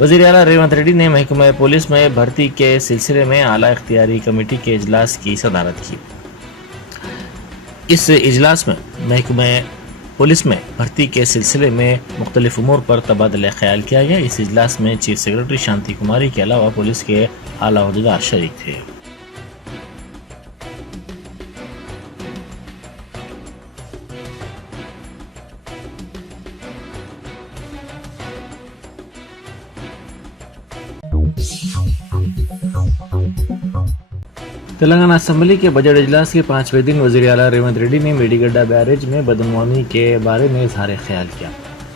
वज़ीर आला रेवंत रेड्डी ने महकमा पुलिस में भर्ती के सिलसिले में आला इख्तियारी कमेटी के इजलास की सदारत की। इस इजलास में महकमा पुलिस में भर्ती के सिलसिले में मुख्तलिफ उमूर पर तबादला ख्याल किया गया। इस इजलास में चीफ सेक्रेटरी शांति कुमारी के अलावा पुलिस के आला ओहदेदार शरीक थे। तेलंगाना असेंबली के बजट इजलास के 5वें दिन वज़ीर आला रेवंत रेड्डी ने मेडीगड्डा बैरेज में बदनवामी के बारे में इजहार ख्याल किया।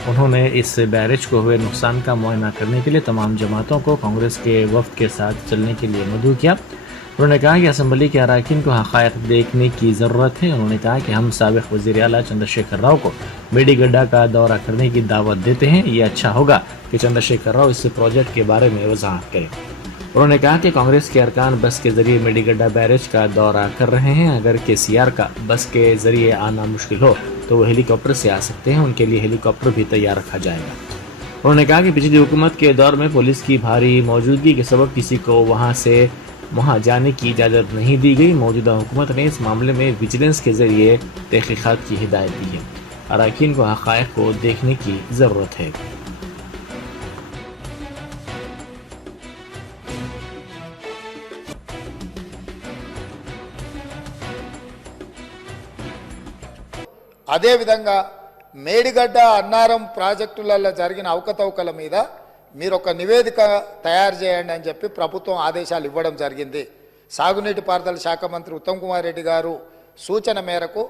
उन्होंने इस बैरेज को हुए नुकसान का मुआयना करने के लिए तमाम जमातों को कांग्रेस के वफ्द के साथ चलने के लिए मदऊ किया। उन्होंने कहा कि असेंबली के अरकान को हक़ाइक़ देखने की ज़रूरत है। उन्होंने कहा कि हम साबिक़ वज़ीर आला चंद्रशेखर राव को मेडीगड्डा का दौरा करने की दावत देते हैं। ये अच्छा होगा कि चंद्रशेखर राव इस प्रोजेक्ट के बारे में वज़ाहत करें। उन्होंने कहा कि कांग्रेस के अरकान बस के जरिए मेडीगड्डा बैरेज का दौरा कर रहे हैं। अगर केसीआर का बस के जरिए आना मुश्किल हो तो वो हेलीकॉप्टर से आ सकते हैं। उनके लिए हेलीकॉप्टर भी तैयार रखा जाएगा। उन्होंने कहा कि पिछली हुकूमत के दौर में पुलिस की भारी मौजूदगी के सबब किसी को वहाँ जाने की इजाज़त नहीं दी गई। मौजूदा हुकूमत ने इस मामले में विजिलेंस के जरिए तहक़ीक़ात की हिदायत दी है। अरकान को हक़ाइक़ को देखने की ज़रूरत है। అదేవిధంగా మేడిగడ్డ అన్నారం ప్రాజెక్టులలో జరిగిన అవకతవకల మీద మీరు ఒక నివేదిక తయారు చేయండి అని చెప్పి ప్రభుత్వం ఆదేశాలు ఇవ్వడం జరిగింది। సాగునీటి పారుదల శాఖ మంత్రి ఉత్తమ్ కుమార్ రెడ్డి గారు సూచన మేరకు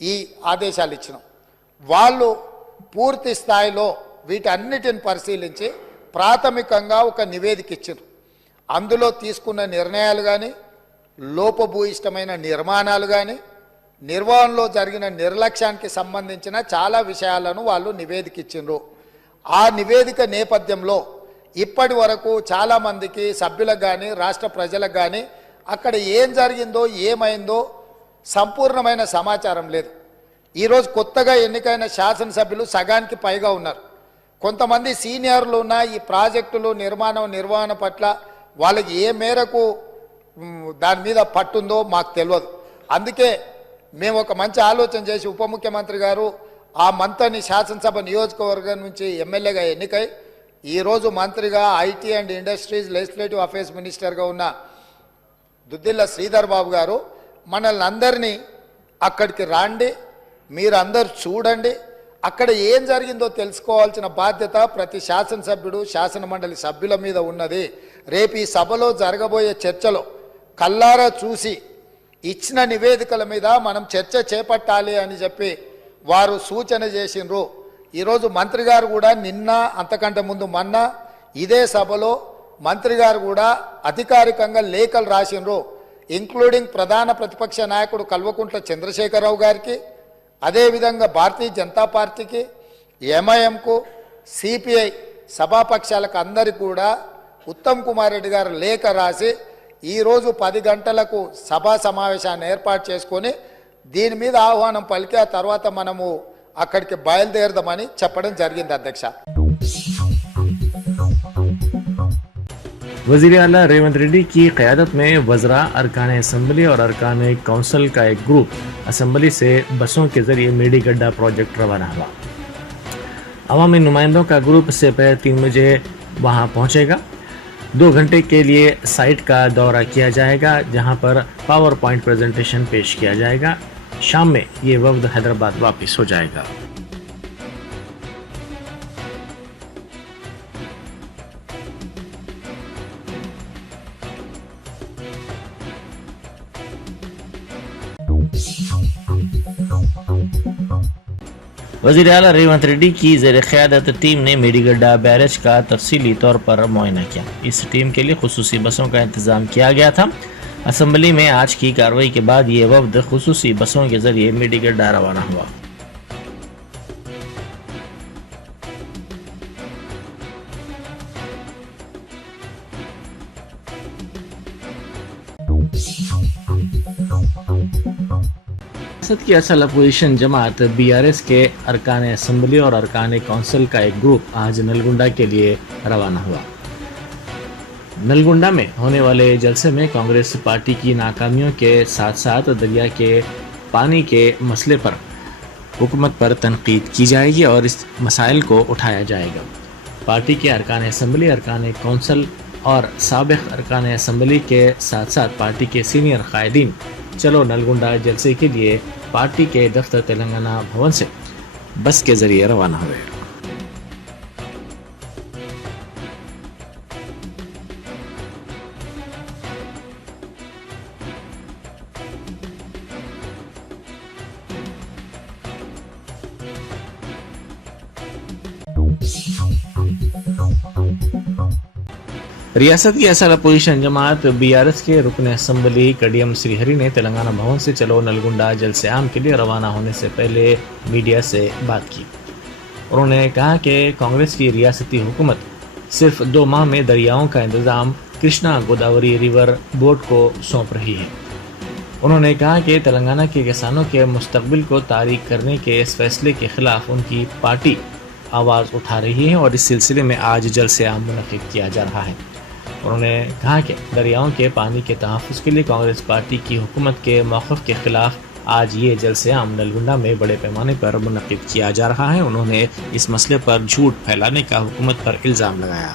ఈ ఆదేశాలు ఇచ్చినాం। వాళ్ళు పూర్తి స్థాయిలో వీటన్నిటిని పరిశీలించి ప్రాథమికంగా ఒక నివేదిక ఇచ్చారు। అందులో తీసుకున్న నిర్ణయాలు కానీ లోపభూయిష్టమైన నిర్మాణాలు కానీ నిర్వహణలో జరిగిన నిర్లక్ష్యానికి సంబంధించిన చాలా విషయాలను వాళ్ళు నివేదిక ఇచ్చిండ్రు। ఆ నివేదిక నేపథ్యంలో ఇప్పటి వరకు చాలామందికి సభ్యులకు కానీ రాష్ట్ర ప్రజలకు కానీ అక్కడ ఏం జరిగిందో ఏమైందో సంపూర్ణమైన సమాచారం లేదు। ఈరోజు కొత్తగా ఎన్నికైన శాసనసభ్యులు సగానికి పైగా ఉన్నారు। కొంతమంది సీనియర్లు ఉన్న ఈ ప్రాజెక్టులు నిర్వహణ పట్ల వాళ్ళకి ఏ మేరకు దాని మీద పట్టుందో మాకు తెలియదు। అందుకే మేము ఒక మంచి ఆలోచన చేసి ఉప ముఖ్యమంత్రి గారు ఆ మంత్రిని శాసనసభ నియోజకవర్గం నుంచి ఎమ్మెల్యేగా ఎన్నికై ఈరోజు మంత్రిగా IT and industries legislative affairs మినిస్టర్గా ఉన్న దుద్దిల్ల శ్రీధర్ బాబు గారు మనల్ని అందరినీ అక్కడికి రాండి, మీరందరూ చూడండి, అక్కడ ఏం జరిగిందో తెలుసుకోవాల్సిన బాధ్యత ప్రతి శాసనసభ్యుడు శాసన మండలి సభ్యుల మీద ఉన్నది। రేపు ఈ సభలో జరగబోయే చర్చలో కల్లారా చూసి ఇచ్చిన నివేదికల మీద మనం చర్చ చేపట్టాలి అని చెప్పి వారు సూచన చేసిండ్రు। ఈరోజు మంత్రి గారు కూడా నిన్న అంతకంటే ముందు మొన్న ఇదే సభలో మంత్రి గారు కూడా అధికారికంగా లేఖలు రాసిండ్రు। ఇంక్లూడింగ్ ప్రధాన ప్రతిపక్ష నాయకుడు కల్వకుంట్ల చంద్రశేఖరరావు గారికి, అదేవిధంగా భారతీయ జనతా పార్టీకి, ఎంఐఎంకు, సిపిఐ సభాపక్షాలకు అందరికీ కూడా ఉత్తమ్ కుమార్ రెడ్డి గారు లేఖ రాసి ఈరోజు 10 గంటలకు సభా సమావేశాన్ని ఏర్పాటు చేసుకొని దీని మీద ఆహ్వానం పలికి ఆ తర్వాత మనము అక్కడికి బయలుదేరదామని చెప్పడం జరిగింది అధ్యక్ష। वज़ीर आला रेवंत रेड्डी की क़यादत में वज़रा, अरकान असेंबली और अरकान काउंसिल का एक ग्रुप असेंबली से बसों के जरिए मेडीगड्डा प्रोजेक्ट रवाना हुआ। अवामी नुमाइंदों का ग्रुप से पहले 3 बजे वहां पहुंचेगा। 2 घंटे के लिए साइट का दौरा किया जाएगा, जहां पर पावर पॉइंट प्रेजेंटेशन पेश किया जाएगा। शाम में ये वफ्द हैदराबाद वापस हो जाएगा। वज़ीर आला रेवंत रेड्डी की ज़ेर क़यादत टीम ने मेडीगड्डा बैरेज का तफसीली तौर पर मुआयना किया। इस टीम के लिए खुसूसी बसों का इंतज़ाम किया गया था। असेंबली में आज की कार्रवाई के बाद ये वफ्द खुसूसी बसों के जरिए मेडीगड्डा रवाना हुआ। ریاست کی اصل اپوزیشن جماعت BRS کے ارکان اسمبلی اور ارکان کونسل کا ایک گروپ آج نلگنڈا کے لیے روانہ ہوا۔ نلگنڈا میں ہونے والے جلسے میں کانگریس پارٹی کی ناکامیوں کے ساتھ ساتھ دریا کے پانی کے مسئلے پر حکومت پر تنقید کی جائے گی اور اس مسائل کو اٹھایا جائے گا۔ پارٹی کے ارکان اسمبلی، ارکان کونسل اور سابق ارکان اسمبلی کے ساتھ ساتھ پارٹی کے سینئر قائدین چلو نلگنڈا جلسے کے لیے پارٹی کے دفتر تلنگانہ بھون سے بس کے ذریعے روانہ ہوئے۔ ریاست کی اصل اپوزیشن جماعت BRS کے رکن اسمبلی کڈیم سری ہری نے تلنگانہ بھون سے چلو نلگنڈا جلسے عام کے لیے روانہ ہونے سے پہلے میڈیا سے بات کی۔ انہوں نے کہا کہ کانگریس کی ریاستی حکومت صرف 2 ماہ میں دریاؤں کا انتظام کرشنا گوداوری ریور بورڈ کو سونپ رہی ہے۔ انہوں نے کہا کہ تلنگانہ کے کسانوں کے مستقبل کو تاریک کرنے کے اس فیصلے کے خلاف ان کی پارٹی آواز اٹھا رہی ہے اور اس سلسلے میں آج جلسے عام منعقد کیا جا رہا ہے۔ انہوں نے کہا کہ دریاؤں کے پانی کے تحفظ کے لیے کانگریس پارٹی کی حکومت کے موقف کے خلاف آج یہ جلسے عام نلگنڈا میں بڑے پیمانے پر منعقد کیا جا رہا ہے۔ انہوں نے اس مسئلے پر جھوٹ پھیلانے کا حکومت پر الزام لگایا۔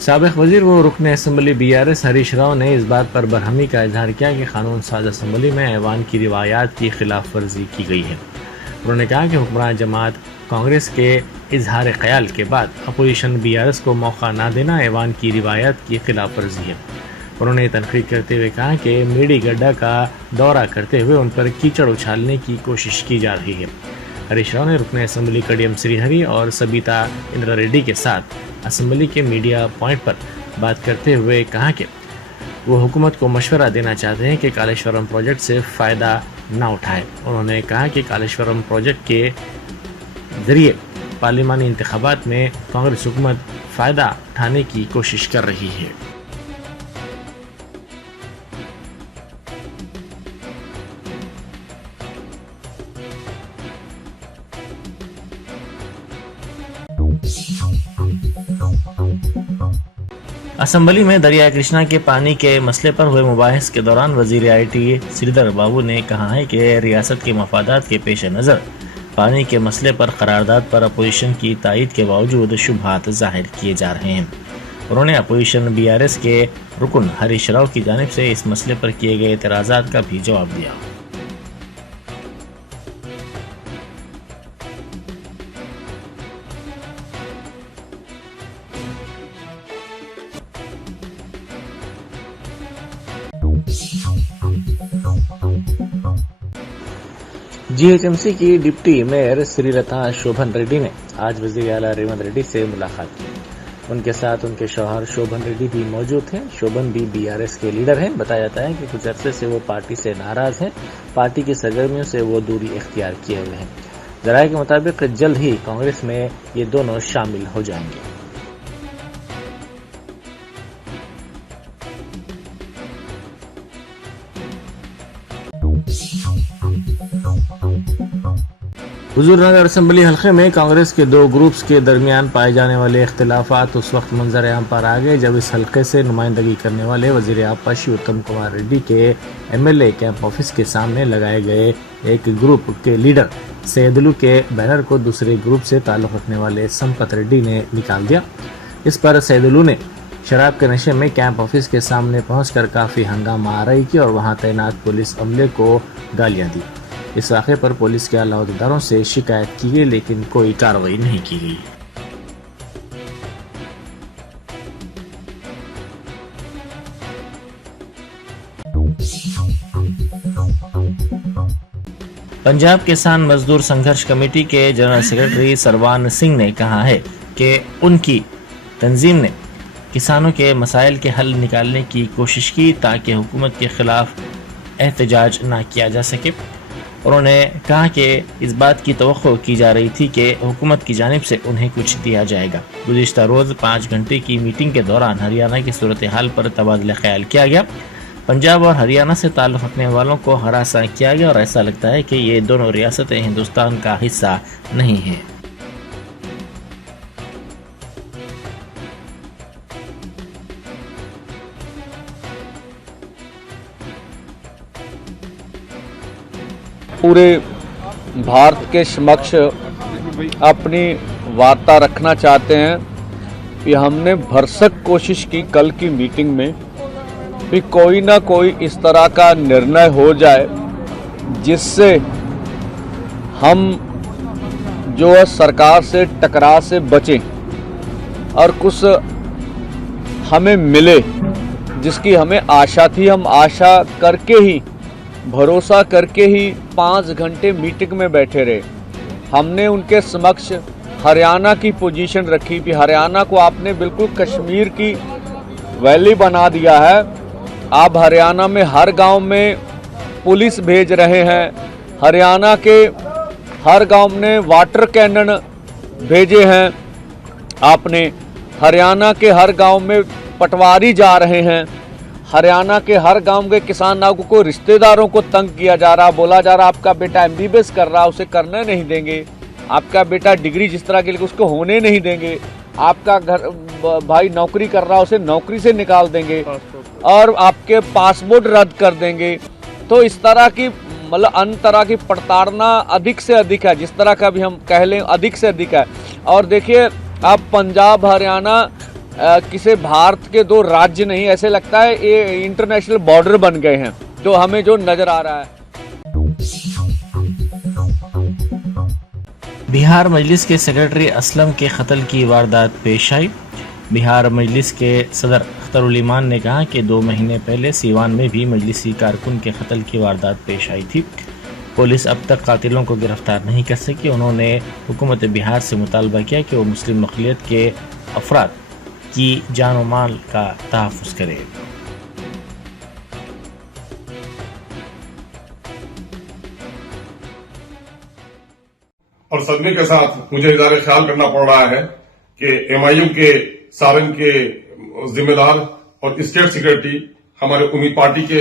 سابق وزیر و رکن اسمبلی BRS ہریش راؤ نے اس بات پر برہمی کا اظہار کیا کہ قانون ساز اسمبلی میں ایوان کی روایات کی خلاف ورزی کی گئی ہے۔ انہوں نے کہا کہ حکمران جماعت کانگریس کے اظہار خیال کے بعد اپوزیشن BRS کو موقع نہ دینا ایوان کی روایات کی خلاف ورزی ہے۔ انہوں نے تنقید کرتے ہوئے کہا کہ میڈی گڈھا کا دورہ کرتے ہوئے ان پر کیچڑ اچھالنے کی کوشش کی جا رہی ہے۔ ہریش راؤ نے رکن اسمبلی کڈیم سری ہری اور سبیتا اندرا ریڈی کے ساتھ اسمبلی کے میڈیا پوائنٹ پر بات کرتے ہوئے کہا کہ وہ حکومت کو مشورہ دینا چاہتے ہیں کہ کالیشورم پروجیکٹ سے فائدہ نہ اٹھائے۔ انہوں نے کہا کہ کالیشورم پروجیکٹ کے ذریعے پارلیمانی انتخابات میں کانگریس حکومت فائدہ اٹھانے کی کوشش کر رہی ہے۔ اسمبلی میں دریائے کرشنا کے پانی کے مسئلے پر ہوئے مباحث کے دوران وزیر IT سری دھر بابو نے کہا ہے کہ ریاست کے مفادات کے پیش نظر پانی کے مسئلے پر قرارداد پر اپوزیشن کی تائید کے باوجود شبہات ظاہر کیے جا رہے ہیں۔ انہوں نے اپوزیشن BRS کے رکن ہریش راؤ کی جانب سے اس مسئلے پر کیے گئے اعتراضات کا بھی جواب دیا۔ GHMC کی ڈپٹی میئر سری لتا شوبھن ریڈی نے آج وزیر اعلیٰ ریونت ریڈی سے ملاقات کی۔ ان کے ساتھ ان کے شوہر شوبھن ریڈی بھی موجود تھے۔ شوبھن بھی BRS کے لیڈر ہیں۔ بتایا جاتا ہے کہ کچھ عرصے سے وہ پارٹی سے ناراض ہیں۔ پارٹی کی سرگرمیوں سے وہ دوری اختیار کیے ہوئے ہیں۔ ذرائع کے مطابق جلد ہی کانگریس میں یہ دونوں شامل ہو جائیں گے۔ حضور نگر اسمبلی حلقے میں کانگریس کے 2 گروپس کے درمیان پائے جانے والے اختلافات اس وقت منظر عام پر آ گئے جب اس حلقے سے نمائندگی کرنے والے وزیر آبپا شیو اتم کمار ریڈی کے MLA کیمپ آفس کے سامنے لگائے گئے ایک گروپ کے لیڈر سیدلو کے بینر کو دوسرے گروپ سے تعلق رکھنے والے سمپت ریڈی نے نکال دیا۔ اس پر سیدلو نے شراب کے نشے میں کیمپ آفس کے سامنے پہنچ کر کافی ہنگامہ آرائی کی اور وہاں تعینات پولیس عملے کو گالیاں دی۔ اس واقعے پر پولیس کے اعلیٰ عہدیداروں سے شکایت کی گئی لیکن کوئی کارروائی نہیں کی گئی۔ پنجاب کسان مزدور سنگھرش کمیٹی کے جنرل سیکرٹری سروان سنگھ نے کہا ہے کہ ان کی تنظیم نے کسانوں کے مسائل کے حل نکالنے کی کوشش کی تاکہ حکومت کے خلاف احتجاج نہ کیا جا سکے۔ انہوں نے کہا کہ اس بات کی توقع کی جا رہی تھی کہ حکومت کی جانب سے انہیں کچھ دیا جائے گا۔ گزشتہ روز 5 گھنٹے کی میٹنگ کے دوران ہریانہ کی صورتحال پر تبادلہ خیال کیا گیا۔ پنجاب اور ہریانہ سے تعلق رکھنے والوں کو ہراساں کیا گیا اور ایسا لگتا ہے کہ یہ دونوں ریاستیں ہندوستان کا حصہ نہیں ہیں۔ पूरे भारत के समक्ष अपनी वार्ता रखना चाहते हैं कि हमने भरसक कोशिश की कल की मीटिंग में कि कोई ना कोई इस तरह का निर्णय हो जाए जिससे हम जो है सरकार से टकराव से बचें और कुछ हमें मिले जिसकी हमें आशा थी। हम आशा करके ही, भरोसा करके ही 5 घंटे मीटिंग में बैठे रहे। हमने उनके समक्ष हरियाणा की पोजीशन रखी कि हरियाणा को आपने बिल्कुल कश्मीर की वैली बना दिया है। आप हरियाणा में हर गांव में पुलिस भेज रहे हैं, हरियाणा के हर गांव में वाटर कैनन भेजे हैं आपने, हरियाणा के हर गांव में पटवारी जा रहे हैं, हरियाणा के हर गांव के किसानों को रिश्तेदारों को तंग किया जा रहा, बोला जा रहा आपका बेटा MBBS कर रहा उसे करने नहीं देंगे, आपका बेटा डिग्री जिस तरह के लिए उसको होने नहीं देंगे, आपका घर भाई नौकरी कर रहा उसे नौकरी से निकाल देंगे और आपके पासपोर्ट रद्द कर देंगे। तो इस तरह की मतलब अन्य तरह की प्रताड़ना अधिक से अधिक है, जिस तरह का भी हम कह लें अधिक से अधिक है। और देखिए अब पंजाब हरियाणा किसी भारत के 2 राज्य नहीं, ऐसे लगता है ये इंटरनेशनल बॉर्डर बन गए हैं, तो हमें जो नजर आ रहा है। बिहार मजलिस के सेक्रेटरी असलम के कत्ल की वारदात पेश आई। बिहार मजलिस के सदर अख्तरुल ईमान ने कहा कि 2 महीने पहले सीवान में भी मजलिसी कारकुन के कत्ल की वारदात पेश आई थी। पुलिस अब तक कातिलों को गिरफ्तार नहीं कर सकी। उन्होंने हुकूमत बिहार से मुतालबा किया कि वो मुस्लिम अक़लियत के अफराद की जान और माल का तहफ़्फ़ुज़ करे। और सदमे के साथ मुझे इज़हार ख्याल करना पड़ रहा है कि MIU के सारंग के जिम्मेदार और स्टेट सेक्रेटरी हमारे उम्मीद पार्टी के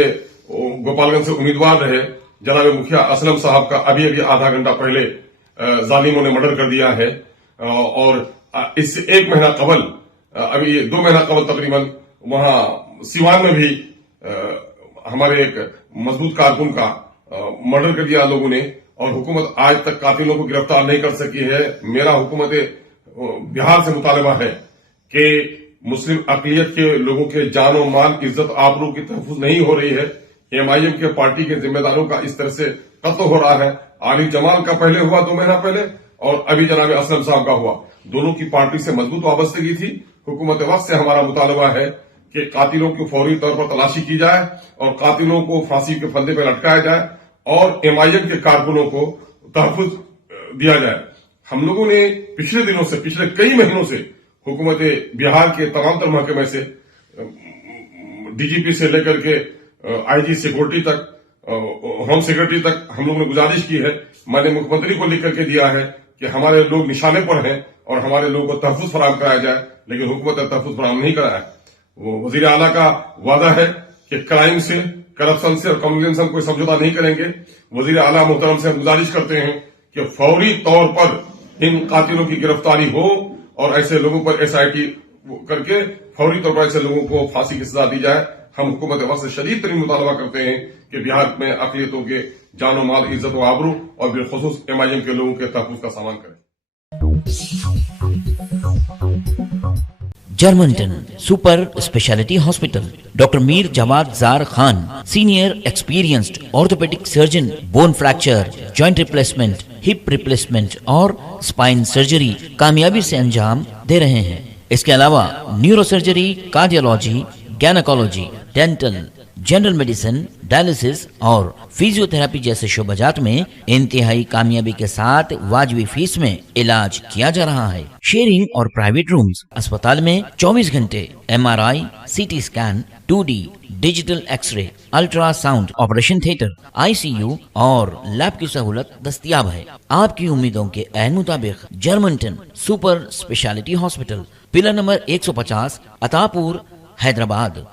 गोपालगंज से उम्मीदवार रहे जनाब मुखिया असलम साहब का अभी आधा घंटा पहले जालिमों ने मर्डर कर दिया है। और इससे 1 महीना कबल, अभी 2 महीना कबल तकरीबन वहां सिवान में भी हमारे एक मजबूत कारकुन का मर्डर कर दिया लोगों ने और हुकूमत आज तक कातिलों को गिरफ्तार नहीं कर सकी है। मेरा हुकूमत बिहार से मुतालबा है कि मुस्लिम अक़लियत के लोगों के जान और माल, इज्जत आबरू की तहफ़्फ़ुज़ नहीं हो रही है। MIU के पार्टी के जिम्मेदारों का इस तरह से कत्ल हो रहा है। आली जमाल का पहले हुआ 2 महीना पहले और अभी जनाब असलम साहब का हुआ। दोनों की पार्टी से मजबूत वाबस्तगी थी। हुकूमत वक्त से हमारा मुतालबा है कि कातिलों की फौरी तौर पर तलाशी की जाए और कातिलों को फांसी के फंदे पर लटकाया जाए और MIM के कारकुनों को तहफ़्फ़ुज़ दिया जाए। हम लोगों ने पिछले दिनों से, पिछले कई महीनों से हुकूमत बिहार के तमाम तर महकमे से, DGP से लेकर के IG सिक्योरिटी तक, होम सेक्रेटरी तक हम लोगों ने गुजारिश की है। मैंने मुख्यमंत्री को लिख करके दिया है कि हमारे लोग निशाने पर हैं और हमारे लोगों को तहफ़्फ़ुज़ फराहम कराया जाए, लेकिन हुकूमत ने तहफ़्फ़ुज़ फराहम नहीं कराया। वो वज़ीर आला का वादा है कि क्राइम से, करप्शन से और कम्युनिज्म से हम कोई समझौता नहीं करेंगे। वज़ीर आला मोहतरम से हम गुजारिश करते हैं कि फौरी तौर पर इन कातिलों की गिरफ्तारी हो और ऐसे लोगों पर SIT करके फौरी तौर पर ऐसे लोगों को फांसी की सजा दी जाए। हम हुकूमत वक्त से शदीद तरीन मुतालबा करते हैं कि बिहार में अक़लियतों के जान और माल, इज्जत व आबरू और बिलखुसूस MIM के लोगों के तहफ़्फ़ुज़ का सामान करें। Germanton super speciality hospital, doctor Mir Jawad Jar Khan, senior experienced orthopaedic surgeon, bone fracture, joint replacement, hip replacement और स्पाइन सर्जरी कामयाबी से अंजाम दे रहे हैं। इसके अलावा neuro surgery, cardiology, gynaecology, dental, general medicine, dialysis और फिजियोथेरेपी जैसे शोबाजात में इंतहाई कामयाबी के साथ वाजबी फीस में इलाज किया जा रहा है। शेयरिंग और प्राइवेट रूम्स, अस्पताल में 24 घंटे MRI, CT scan, 2D digital X-ray, ultrasound, operation theatre, ICU और लैब की सहूलत दस्तयाब है। आपकी उम्मीदों के ऐन मुताबिक Germanton super speciality hospital, pillar number 150, Attapur, Hyderabad.